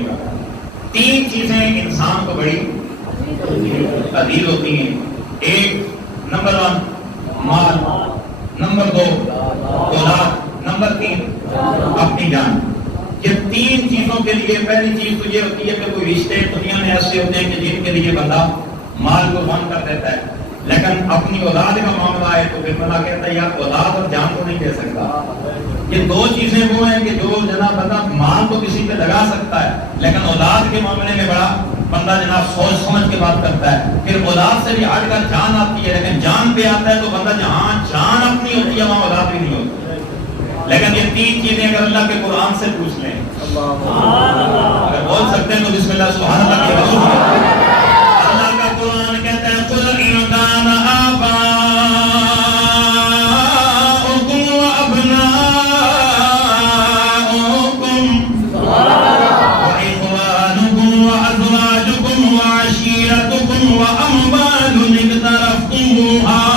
سنیے گا، تین چیزیں انسان کو بڑی عزیز ہوتی ہیں. ایک نمبر 1 مال، نمبر 2 اولاد، نمبر 3 اپنی جان. یہ تین چیزوں کے لیے پہلی چیز تو یہ ہوتی ہے کہ کوئی رشتے دنیا میں ایسے ہوتے ہیں کہ جن کے لیے بندہ مال قربان کر دیتا ہے، لیکن اپنی اولاد کا معاملہ ہے تو پھر اللہ کہتا ہے یار اولاد اور جان کو نہیں دے سکتا. یہ دو چیزیں وہ ہیں کہ جو جناب بندہ مال تو کسی پہ لگا سکتا ہے، لیکن اولاد کے معاملے میں بڑا بندہ جناب سوچ سمجھ کے بات کرتا ہے. پھر اولاد سے بھی ہٹ کر جان آتی ہے، لیکن جان پہ آتا ہے تو بندہ جہاں جان اپنی ہوتی ہے وہاں اولاد بھی نہیں ہوتی. لیکن یہ تین چیزیں اگر اللہ کے قرآن سے پوچھ لیں، اگر بول سکتے ہیں تو بسم اللہ سبحان اللہ کی حضور میں. اللہ کا قرآن کہتا ہے قُلْ إِنْ كَانَ آبَاؤُكُمْ وَأَبْنَاؤُكُمْ وَإِخْوَانُكُمْ وَأَزْوَاجُكُمْ وَعَشِيرَتُكُمْ وَأَمْوَالٌ اقْتَرَفْتُمُوهَا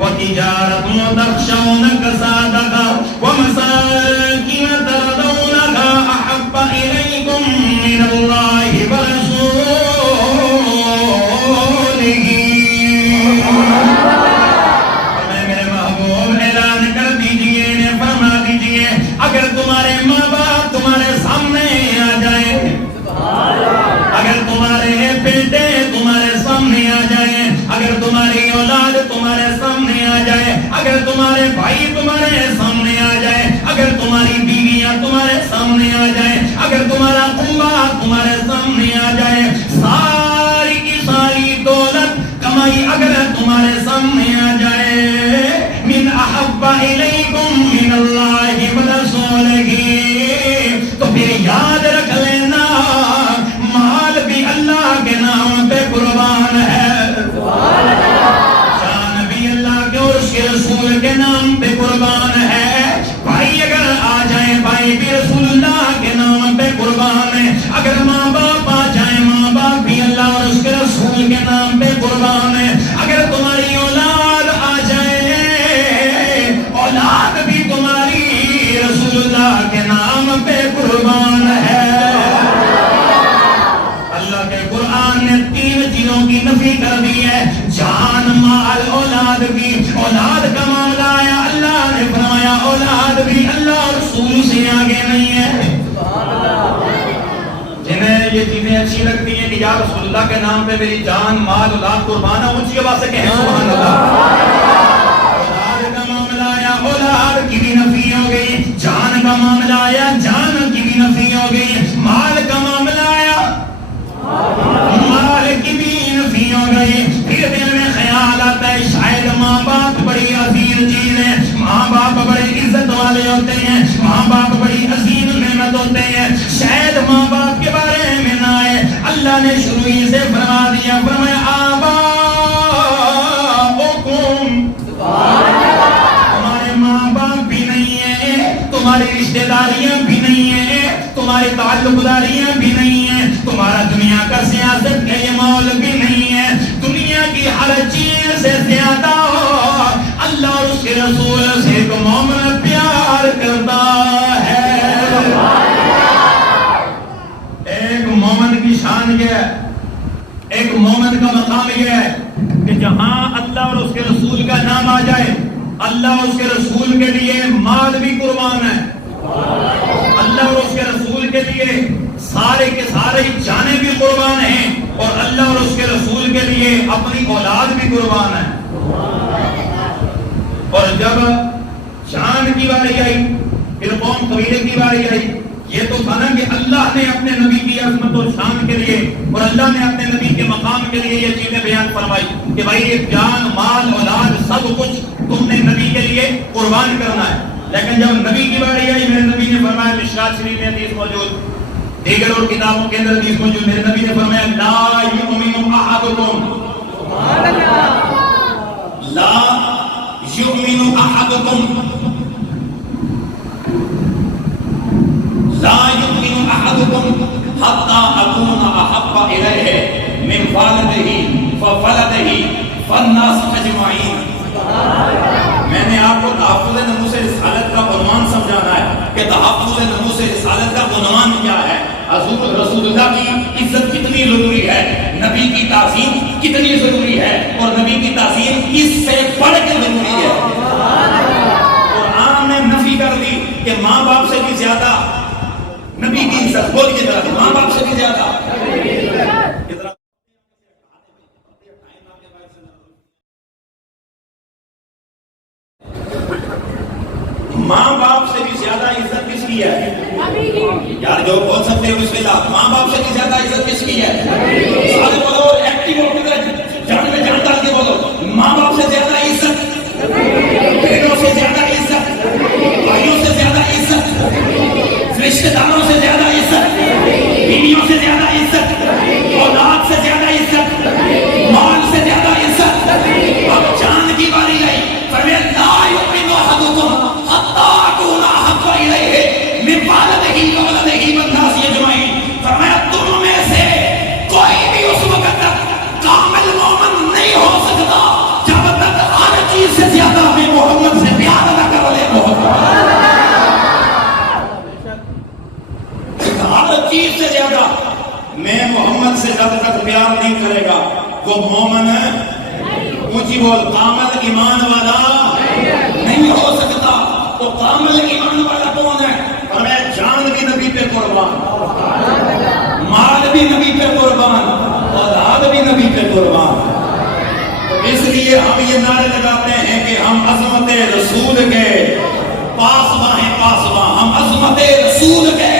وَتِجَارَةٌ تَخْشَوْنَ كَسَادَهَا وَمَسَاكِنَ تَرْضَوْنَهَا أَحَبَّ إِلَيْكُمْ مِنَ اللَّهِ وَرَسُولِهِ. میرے محبوب اعلان کر دیجئے، فرما دیجئے اگر تمہارے ماں باپ تمہارے سامنے آ جائیں، اگر تمہارے بیٹے تمہارے سامنے آ جائیں، اگر تمہاری اولاد تمہارے سامنے آ جائے، اگر تمہارے بھائی تمہارے سامنے آ جائے، اگر تمہاری بیویاں تمہارے سامنے آ جائے، اگر تمہارا کنبہ تمہارے سامنے آ جائے، ساری کی ساری دولت کمائی اگر تمہارے سامنے آ جائے، من احب الیکم من اللہ ورسولہ، تو پھر یاد رکھ لینا مال بھی اللہ کے نام پہ قربان ہے، جان بھی اللہ کے اور اس کے رسول کے نام پہ قربان ہے. بھائی اگر آ جائیں بھائی بھی رسول اللہ کے نام پہ قربان ہے، اگر ماں باپ آ جائیں ماں باپ بھی اللہ اور اس کے رسول کے نام پہ قربان ہے، اگر تمہاری اولاد آ جائے اولاد بھی تمہاری رسول اللہ کے نام پہ قربان ہے. اللہ کے قرآن نے تین چیزوں کی نفی کر دی ہے، جان مال اولاد بھی. اولاد کا معاملہ آیا اللہ نے فرمایا اولاد بھی اللہ اور رسول سے آگے نہیں ہے. جنہیں یہ چیزیں اچھی لگتی ہیں کہ یا رسول اللہ کے نام پہ میری جان مال اولاد قربان ہے، اونچی آواز سے کہیں سبحان اللہ. اولاد کا معاملہ آیا اولاد کی بھی نفی ہو گئی، جان کا معاملہ آیا جان کی بھی نفی ہو گئی، مال کا معاملہ آیا مال کی بھی نفی ہو گئی. پھر دل میں خیال آتا ہے شاید ماں باپ بڑی عظیم چیز ہے، ماں باپ بڑے عزت والے ہوتے ہیں، ماں باپ بڑی عظیم نعمت ہوتے ہیں، شاید ماں باپ کے بارے میں نہ آئے. اللہ نے شروع ہی سے فرما دیا، فرمایا آباؤکم، تمہارے ماں باپ بھی نہیں ہیں، تمہاری رشتہ داریاں بھی نہیں ہیں، تمہاری تعلق داریاں بھی نہیں ہیں، تمہارا دنیا کا سیاست کا یہ مول بھی نہیں ہے. دنیا کی ہر چیز سے زیادہ اللہ اور اس کے رسول سے ایک مومن پیار کرتا ہے. ایک مومن کی شان یہ ہے، ایک مومن کا مقام یہ ہے کہ جہاں اللہ اور اس کے رسول کا نام آ جائے اللہ اور اس کے رسول کے لیے مال بھی قربان ہے، اللہ اور اس کے رسول کے لیے سارے کے سارے جانیں بھی قربان ہیں، اور اللہ اور اس کے رسول کے لیے اپنی اولاد بھی قربان ہے. اور جب جان کی باری آئی پھر قوم قبیلے کی باری آئی. یہ تو تھا نا کہ اللہ نے اپنے نبی کی عظمت و شان کے لیے اور اللہ نے اپنے نبی کے مقام کے لیے یہ چیزیں بیان فرمائی کہ بھائی جان مال اولاد سب کچھ تم نے نبی کے لیے قربان کرنا ہے. لیکن جب نبی کی باری آئی میرے نبی نے فرمایا، مشکات شریف میں حدیث موجود، دیگر اور کتابوں کے اندر حدیث موجود، میرے نبی نے فرمایا لا یؤمن احدکم، لا یؤمن احدکم، لا یؤمن احدکم حتی اکون احب الیہ من والدہ وولدہ والناس اجمعین. میں نے آپ کو تحفظ ناموس رسالت کا عنوان سمجھانا ہے کہ تحفظ ناموس رسالت کا عنوان کیا ہے. حضور رسول اللہ کی عزت کتنی ضروری ہے، نبی کی تعظیم کتنی ضروری ہے، اور نبی کی تعظیم اس سے بڑھ کے ضروری ہے۔ قرآن نے نفی کر دی کہ ماں باپ سے بھی زیادہ نبی کی عزت، بول کے طرح ماں باپ سے بھی زیادہ۔ ماں باپ سے بھی زیادہ عزت کس کی ہے؟ یار جو بول سکتے ہو بسم اللہ، ماں باپ سے بھی زیادہ عزت کس کی ہے؟ سارے بولو ایکٹیو ہو کے جان میں جان ڈال کے بولو، ماں باپ سے زیادہ عزت، بہنوں سے زیادہ عزت، بھائیوں سے زیادہ عزت، رشتہ داروں سے زیادہ عزت، بیویوں سے زیادہ عزت، اولاد سے زیادہ عزت، مال سے زیادہ عزت۔ اب جان کی باری آئی، فرمایا لا یؤمن احدکم حتی اکون احب الیہ من والدہ وولدہ والناس اجمعین۔ فرمایا تم میں سے کوئی بھی اس وقت تک کامل مومن نہیں ہو سکتا جب تک ہر چیز سے زیادہ میں محمد سے پیار نہ کر لے۔ ہر چیز سے زیادہ میں محمد سے جب تک پیار نہیں کرے گا وہ مومن ہے، اونچی بول، کامل ایمان والا نہیں ہو سکتا۔ تو کامل ایمان والا کون ہے؟ فرمایا جان بھی نبی پہ قربان، مال بھی نبی پہ قربان، اولاد بھی نبی پہ قربان۔ اس لیے ہم یہ نعرے لگاتے ہیں کہ ہم عظمت رسول کے پاسباں ہیں، پاسباں، ہم عظمت رسول کے